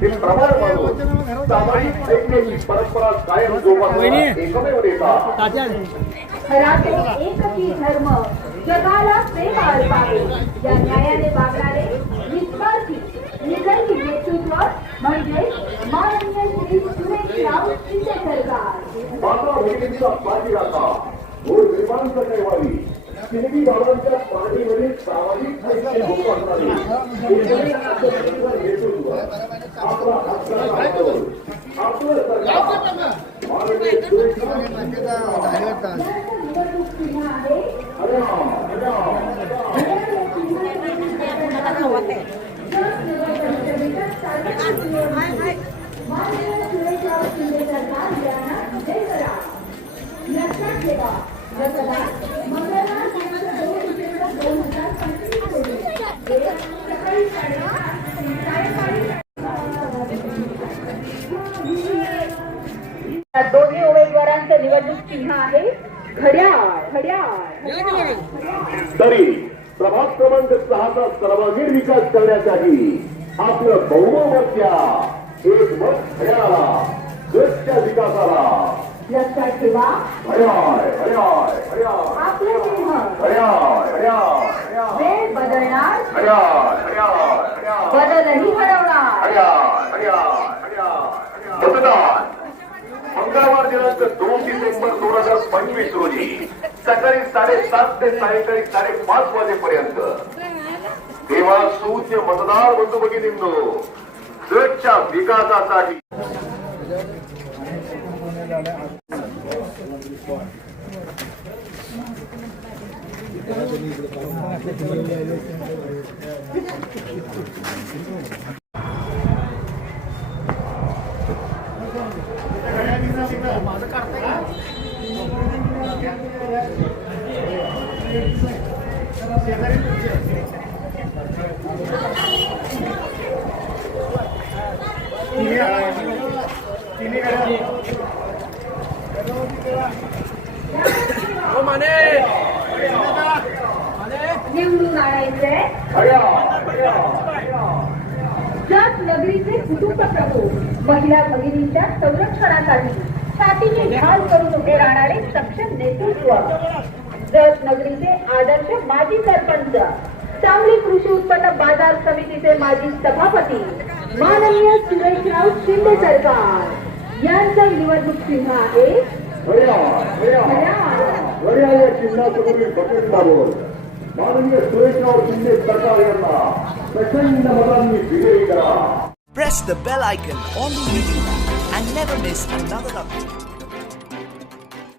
हे प्रमाण म्हणून सामाजिक ऐक्याची परंपरा कायम जोपासणारा एकमेव नेता खराते एकही धर्म जगाला प्रेम अर्पावे या न्यायाने वागणारे निस्वार्थी निधर्मी नेतृत्व म्हणजे माननीय श्री सुरेशराव शिंदे सरकार. माता भगिनींचा पाठीराखा व निर्माणचं कैवारी शिंदे बाबांच्या पाठीवरील सामाजिक ऐक्य जोपासणारे एकमेव नेतृत्व आपला आपलं सरकार माननीय सुरेशराव निवडणूक चिन्ह आहे माननीय सुरेशराव शिंदे सरकार यांना जय करा. लक्षात ठेवा मतदान मंगळवार दिनांक 2 डिसेंबर 2025 रोजी सकाळी 8:30 ते सायंकाळी. या दोन्ही उमेदवारांचं निवडणूक चिन्ह आहे घड्याळ. घड्याळ तरी प्रभाग क्रमांक 6चा सर्वांगीण विकास करण्यासाठी आपलं बहुमोर्चा एक मत घड्याळाला देशच्या विकासाला. लक्षात ठेवा घड्याळ घड्याळ घड्याळ आपलं चिन्ह घड्याळ घड्याळ वेळ बदलणार घड्याळ घड्याळ घड्याळ बदलही घडवणार. घड्याळ घड्याळ घड्याळ मतदान मंगळवार दिनांक 2 डिसेंबर 2025 रोजी सकाळी 7:30 ते सायंकाळी 5:30 वाजेपर्यंत. तेव्हा सूच्य मतदार बंधू भगिनींनो, देशच्या विकासासाठी निवडून आणायचे जत नगरीचे कुटुंब प्रमुख महिला भगिनींच्या संरक्षणासाठी साथीने ढाल करून उभे राहणारे सक्षम नेतृत्व. जत नगरीचे आदर्श माजी सरपंच, सांगली कृषी उत्पन्न बाजार समितीचे माजी सभापती माननीय सुरेशराव शिंदे सरकार यांचं निवडणूक चिन्ह आहे घड्याळ. चिन्हासमोरील बटन दाबून माननीय सुरेशराव शिंदे सरकार यांना प्रचंड मतांनी विजयी करा. Press the bell icon on the YouTube app and never miss another update.